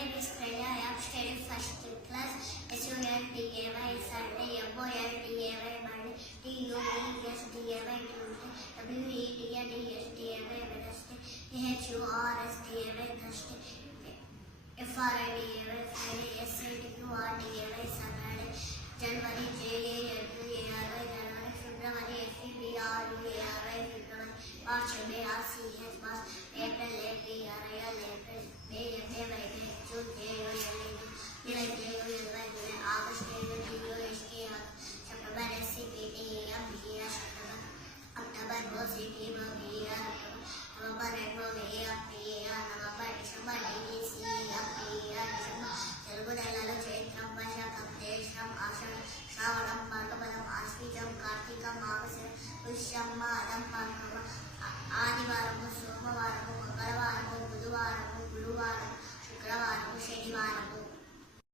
name is Freya. I am studying first class. SUNDAY Sunday, MOLDAY Monday, TUESDAY Tuesday, WEDSDAY Wednesday, THURSDAY Thursday, FRIDAY Friday, SATURDAY Saturday, January JANUARY January, February FEBRUARY February, March MARCH March, April APRIL April, May June July July, August JUST September SCPT September, October OCT